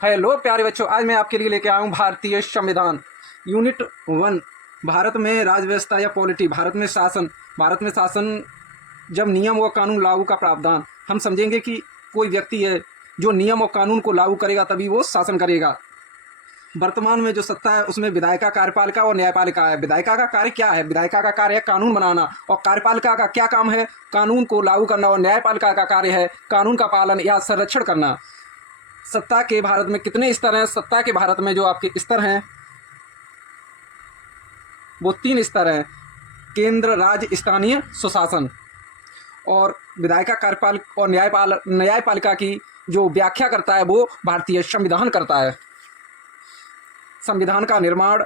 Hello प्यारे बच्चों, आज मैं आपके लिए लेके आया हूँ भारतीय संविधान यूनिट 1। भारत में राज्य व्यवस्था या पॉलिटी। भारत में शासन जब नियम व कानून लागू का प्रावधान। हम समझेंगे कि कोई व्यक्ति है जो नियम और कानून को लागू करेगा तभी वो शासन करेगा। वर्तमान में जो सत्ता है उसमें विधायिका, कार्यपालिका और न्यायपालिका है। विधायिका का कार्य क्या है? विधायिका का कार्य है कानून बनाना। और कार्यपालिका का क्या काम है? कानून को लागू करना। और न्यायपालिका का कार्य है कानून का पालन या संरक्षण करना। सत्ता के भारत में कितने स्तर हैं? सत्ता के भारत में जो आपके स्तर हैं वो 3 स्तर हैं: केंद्र, राज्य, स्थानीय स्वशासन। और विधायिका, कार्यपालिका और न्यायपालिका की जो व्याख्या करता है वो भारतीय संविधान करता है। संविधान का निर्माण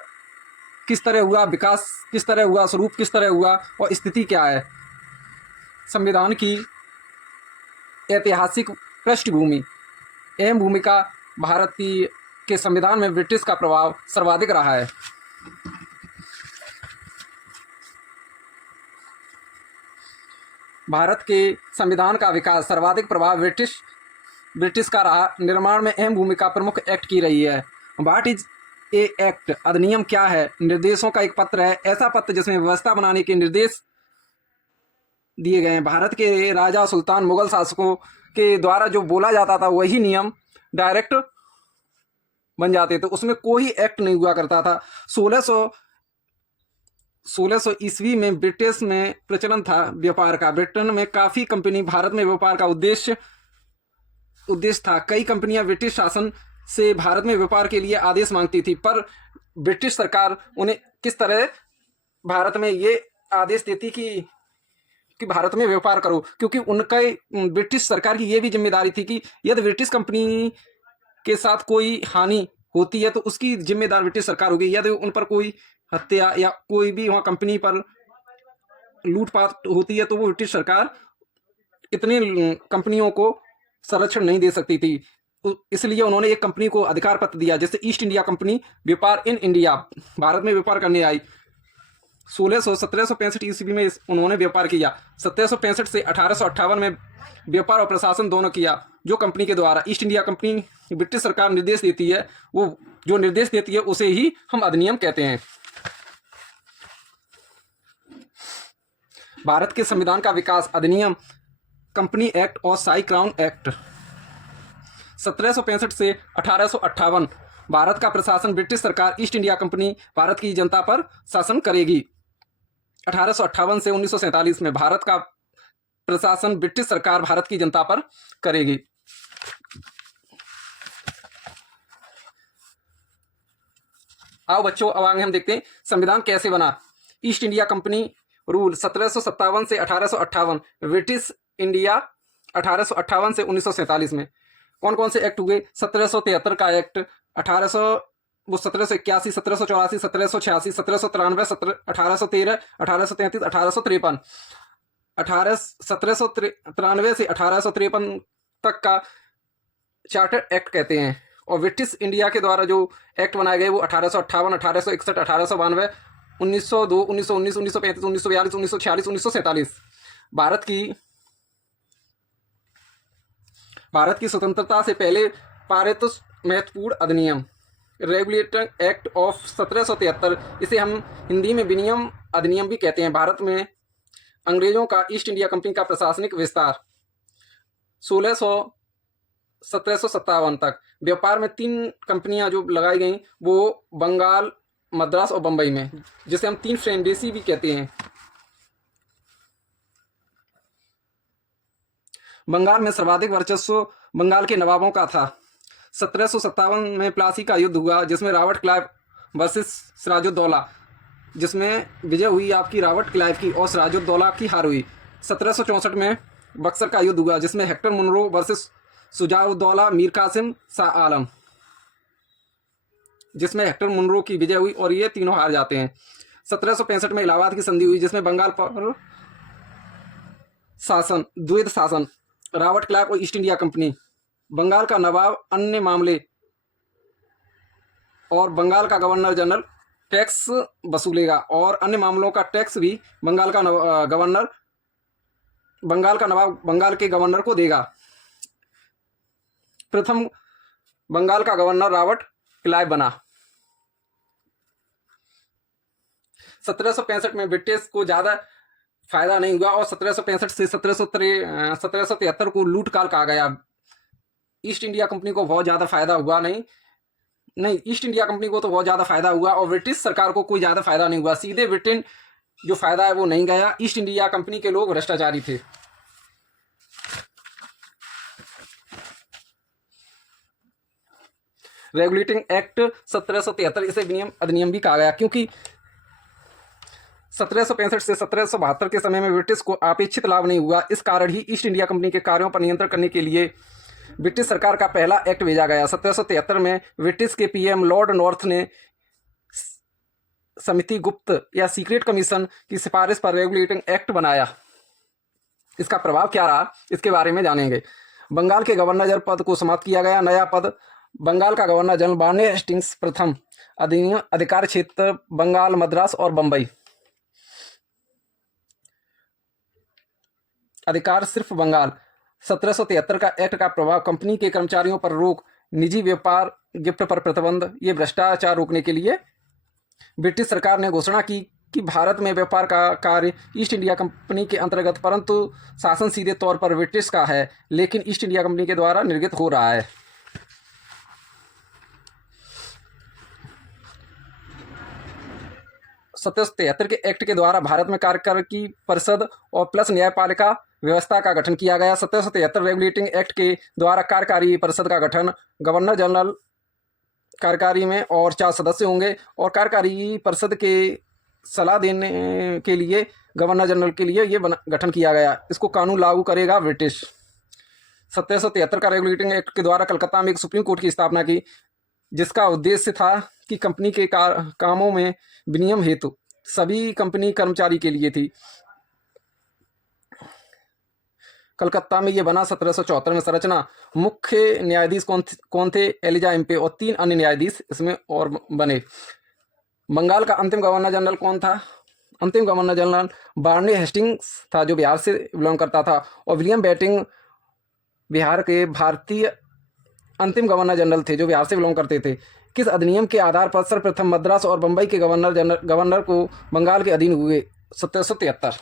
किस तरह हुआ, विकास किस तरह हुआ, स्वरूप किस तरह हुआ और स्थिति क्या है। संविधान की ऐतिहासिक पृष्ठभूमि। अहम भूमिका। भारतीय के संविधान में ब्रिटिश का प्रभाव सर्वाधिक रहा है। भारत के संविधान का विकास, सर्वाधिक प्रभाव ब्रिटिश का रहा। निर्माण में अहम भूमिका प्रमुख एक्ट की रही है। What is a act? अधिनियम क्या है? निर्देशों का एक पत्र है, ऐसा पत्र जिसमें व्यवस्था बनाने के निर्देश दिए गए हैं। भारत के राजा, सुल्तान, मुगल शासकों के द्वारा जो बोला जाता था वही नियम डायरेक्ट बन जाते थे, उसमें कोई एक्ट नहीं हुआ करता था। 1600 ईस्वी में ब्रिटिश में प्रचलन था व्यापार का। ब्रिटेन में काफ़ी कंपनी, भारत में व्यापार का उद्देश्य था। कई कंपनियां ब्रिटिश शासन से भारत में व्यापार के लिए आदेश मांगती थी, पर ब्रिटिश सरकार उन्हें किस तरह भारत में ये आदेश देती कि भारत में व्यापार करो, क्योंकि उनका ब्रिटिश सरकार की ये भी जिम्मेदारी थी कि यदि ब्रिटिश कंपनी के साथ कोई हानि होती है तो उसकी जिम्मेदार ब्रिटिश सरकार होगी। यदि उन पर कोई हत्या या कोई भी वहाँ कंपनी पर लूटपाट होती है तो वो ब्रिटिश सरकार इतनी कंपनियों को संरक्षण नहीं दे सकती थी। इसलिए उन्होंने एक कंपनी को अधिकार पत्र दिया, जैसे ईस्ट इंडिया कंपनी व्यापार इन इंडिया भारत में व्यापार करने आई। 1765 ईस्वी में उन्होंने व्यापार किया। 1765 से 1858 में व्यापार और प्रशासन दोनों किया। जो कंपनी के द्वारा ईस्ट इंडिया कंपनी ब्रिटिश सरकार निर्देश देती है, वो जो निर्देश देती है उसे ही हम अधिनियम कहते हैं। भारत के संविधान का विकास। अधिनियम, कंपनी एक्ट और साई क्राउन एक्ट। 1765 से 1858 भारत का प्रशासन ब्रिटिश सरकार ईस्ट इंडिया कंपनी भारत की जनता पर शासन करेगी। 1858 से 1947 में भारत का प्रशासन ब्रिटिश सरकार भारत की जनता पर करेगी। आओ बच्चों, अब आगे हम देखते हैं संविधान कैसे बना। ईस्ट इंडिया कंपनी रूल 1757 से 1858। ब्रिटिश इंडिया 1858 से 1947 में कौन कौन से एक्ट हुए? 1773 का एक्ट, 1781, 1784, 1786, 1793, 1813, 1833, 1853। 1793 से 1853 तक का चार्टर एक्ट कहते हैं। और ब्रिटिश इंडिया के द्वारा जो एक्ट बनाए गए वो 1858, 1861, 1892, 1902, 1919, 1935, 1942, 1946, 1947। भारत की स्वतंत्रता से पहले पारित महत्वपूर्ण अधिनियम, रेगुलेटिंग एक्ट ऑफ 1773, इसे हम हिंदी में विनियम अधिनियम भी कहते हैं। भारत में अंग्रेजों का ईस्ट इंडिया कंपनी का प्रशासनिक विस्तार। 1757 तक व्यापार में 3 कंपनियां जो लगाई गई वो बंगाल, मद्रास और बंबई में, जिसे हम 3 फ्रेंडेसी भी कहते हैं। बंगाल में सर्वाधिक वर्चस्व बंगाल के नवाबों का था। 1757 में प्लासी का युद्ध हुआ, जिसमें रॉबर्ट क्लाइव वर्सेस सिराजुद्दौला, जिसमें विजय हुई आपकी रॉबर्ट क्लाइव की और सिराजुद्दौला की हार हुई। 1764 में बक्सर का युद्ध हुआ, जिसमें Hector Munro versus Shuja-ud-Daula, Mir Qasim, Shah Alam, जिसमें हेक्टर मुनरो की विजय हुई और ये तीनों हार जाते हैं। 1765 में इलाहाबाद की संधि हुई, जिसमें बंगाल पर शासन, द्वैध शासन, रॉबर्ट क्लाइव और ईस्ट इंडिया कंपनी। बंगाल का नवाब अन्य मामले और बंगाल का गवर्नर जनरल टैक्स वसूलेगा, और अन्य मामलों का टैक्स भी बंगाल का नवाब बंगाल के गवर्नर को देगा। प्रथम बंगाल का गवर्नर रॉबर्ट क्लाइव बना। 1765 में ब्रिटिश को ज्यादा फायदा नहीं हुआ और 1765 से 1773 को लूट काल कहा गया। ईस्ट इंडिया कंपनी को बहुत ज्यादा फायदा हुआ नहीं, ईस्ट इंडिया कंपनी को तो बहुत ज्यादा फायदा हुआ और ब्रिटिश सरकार को कोई ज्यादा फायदा नहीं हुआ। सीधे ब्रिटेन जो फायदा है वो नहीं गया। ईस्ट इंडिया कंपनी के लोग भ्रष्टाचारी थे। रेगुलेटिंग एक्ट 1773 इसे विनियम अधिनियम भी कहा गया, क्योंकि 1765 से 1772 के समय में ब्रिटिश को अपेक्षित लाभ नहीं हुआ। इस कारण ही ईस्ट इंडिया कंपनी के कार्यों पर नियंत्रण करने के लिए ब्रिटिश सरकार का पहला एक्ट भेजा गया। 1773 में ब्रिटिश के पीएम लॉर्ड नॉर्थ ने समिति गुप्त या सीक्रेट कमीशन की सिफारिश पर रेगुलेटिंग एक्ट बनाया। इसका प्रभाव क्या रहा, इसके बारे में जानेंगे। बंगाल के गवर्नर जनरल पद को समाप्त किया गया। नया पद बंगाल का गवर्नर जनरल बार्ने हेस्टिंग्स प्रथम। अधिनियम अधिकार क्षेत्र बंगाल, मद्रास और बंबई। अधिकार सिर्फ बंगाल। 1773 का एक्ट का प्रभाव कंपनी के कर्मचारियों पर रोक, निजी व्यापार गिफ्ट पर प्रतिबंध। ये भ्रष्टाचार रोकने के लिए ब्रिटिश सरकार ने घोषणा की कि भारत में व्यापार का कार्य ईस्ट इंडिया कंपनी के अंतर्गत, परंतु शासन सीधे तौर पर ब्रिटिश का है, लेकिन ईस्ट इंडिया कंपनी के द्वारा निर्गत हो रहा है। 1773 के एक्ट के द्वारा भारत में कार्यकारी परिषद और प्लस न्यायपालिका व्यवस्था का गठन किया गया। 1773 रेगुलेटिंग एक्ट के द्वारा कार्यकारी परिषद का गठन, गवर्नर जनरल कार्यकारी में और 4 सदस्य होंगे और कार्यकारी परिषद के सलाह देने के लिए गवर्नर जनरल के लिए ये गठन किया गया। इसको कानून लागू करेगा ब्रिटिश। 1773 का रेगुलेटिंग एक्ट के द्वारा कलकत्ता में एक सुप्रीम कोर्ट की स्थापना की, जिसका उद्देश्य था कि कंपनी के कामों में विनियम हेतु सभी कंपनी कर्मचारी के लिए थी। कलकत्ता में ये बना 1774 में। संरचना, मुख्य न्यायाधीश कौन थे? एलिजा एम्पे और 3 अन्य न्यायाधीश इसमें और बने। बंगाल का अंतिम गवर्नर जनरल कौन था? अंतिम गवर्नर जनरल बार्ने हेस्टिंग्स था, जो बिहार से बिलोंग करता था, और विलियम बेंटिंक बिहार के भारतीय अंतिम गवर्नर जनरल थे, जो बिहार से बिलोंग करते थे। किस अधिनियम के आधार पर सर्वप्रथम मद्रास और बंबई के गवर्नर को बंगाल के अधीन हुए? 1773।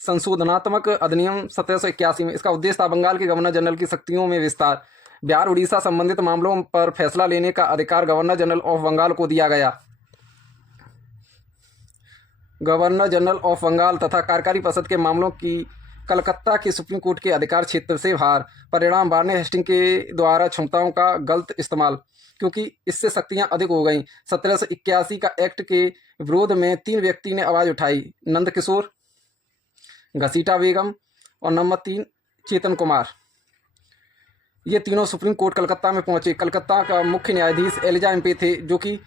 संशोधनात्मक अधिनियम 1781 में। इसका उद्देश्य था बंगाल के गवर्नर जनरल की शक्तियों में विस्तार। बिहार उड़ीसा संबंधित मामलों पर फैसला लेने का अधिकार गवर्नर जनरल ऑफ बंगाल को दिया गया। गवर्नर जनरल ऑफ बंगाल तथा कार्यकारी परिषद के मामलों की कलकत्ता के सुप्रीम कोर्ट के अधिकार क्षेत्र से बाहर। परिणाम, बार्ने हेस्टिंग के द्वारा क्षमताओं का गलत इस्तेमाल, क्योंकि इससे शक्तियां अधिक हो गईं। 1781 का एक्ट के विरोध में 3 व्यक्ति ने आवाज़ उठाई, नंद किशोर, घसीटा बेगम और नंबर 3 चेतन कुमार। ये तीनों सुप्रीम कोर्ट कलकत्ता में पहुंचे। कलकत्ता का मुख्य न्यायाधीश एलिजा एम्पे थे, जो कि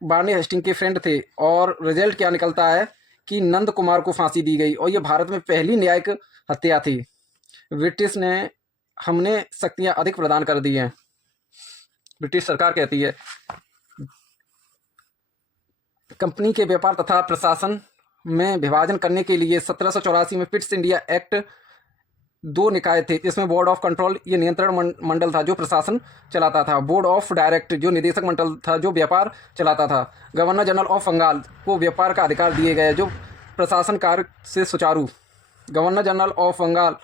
बार्ने हेस्टिंग के फ्रेंड थे, और रिजल्ट क्या निकलता है कि नंद कुमार को फांसी दी गई, और यह भारत में पहली न्यायिक हत्या थी। ब्रिटिश ने हमने शक्तियां अधिक प्रदान कर दी हैं। ब्रिटिश सरकार कहती है कंपनी के व्यापार तथा प्रशासन में विभाजन करने के लिए 1784 में पिट्स इंडिया एक्ट 2 निकाय थे। इसमें बोर्ड ऑफ कंट्रोल ये नियंत्रण मंडल था जो प्रशासन चलाता था, बोर्ड ऑफ डायरेक्ट जो निदेशक मंडल था जो व्यापार चलाता था। गवर्नर जनरल ऑफ बंगाल को व्यापार का अधिकार दिए गए जो प्रशासन कार्य से सुचारू। गवर्नर जनरल ऑफ बंगाल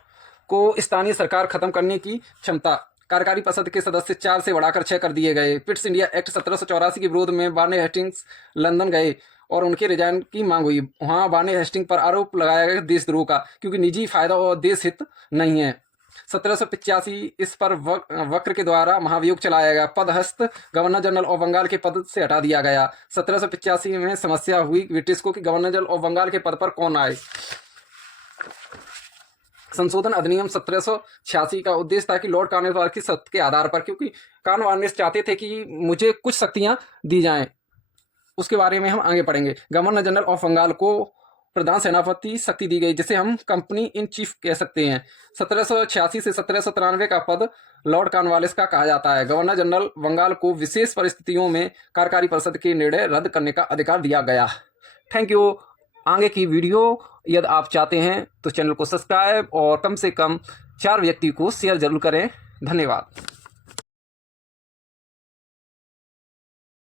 को स्थानीय सरकार खत्म करने की क्षमता। कार्यकारी परिषद के सदस्य 4 से बढ़ाकर 6 कर दिए गए। पिट्स इंडिया एक्ट 1784 के विरोध में बार्ने हेस्टिंग्स लंदन गए और उनके रिजाइन की मांग हुई। वहाँ बार्ने हेस्टिंग पर आरोप लगाया गया देशद्रोह का, क्योंकि निजी फायदा और देश हित नहीं है। 1785 इस पर वक्र के द्वारा महाभियोग चलाया गया। पदस्थ गवर्नर जनरल ऑफ बंगाल के पद से हटा दिया गया। 1785 में समस्या हुई ब्रिटिश को कि गवर्नर जनरल ऑफ बंगाल के पद पर कौन आए। संशोधन अधिनियम 1786 का उद्देश्य था कि लॉर्ड कॉर्नवालिस की शर्त के आधार पर, क्योंकि कॉर्नवालिस चाहते थे कि मुझे कुछ शक्तियां दी जाएं, उसके बारे में हम आगे पढ़ेंगे। गवर्नर जनरल ऑफ बंगाल को प्रधान सेनापति शक्ति दी गई, जिसे हम कंपनी इन चीफ कह सकते हैं। 1786 से 1793 का पद लॉर्ड कॉर्नवालिस का कहा जाता है। गवर्नर जनरल बंगाल को विशेष परिस्थितियों में कार्यकारी परिषद के निर्णय रद्द करने का अधिकार दिया गया। Thank you. आगे की वीडियो यदि आप चाहते हैं तो चैनल को सब्सक्राइब और कम से कम 4 व्यक्ति को शेयर जरूर करें। धन्यवाद।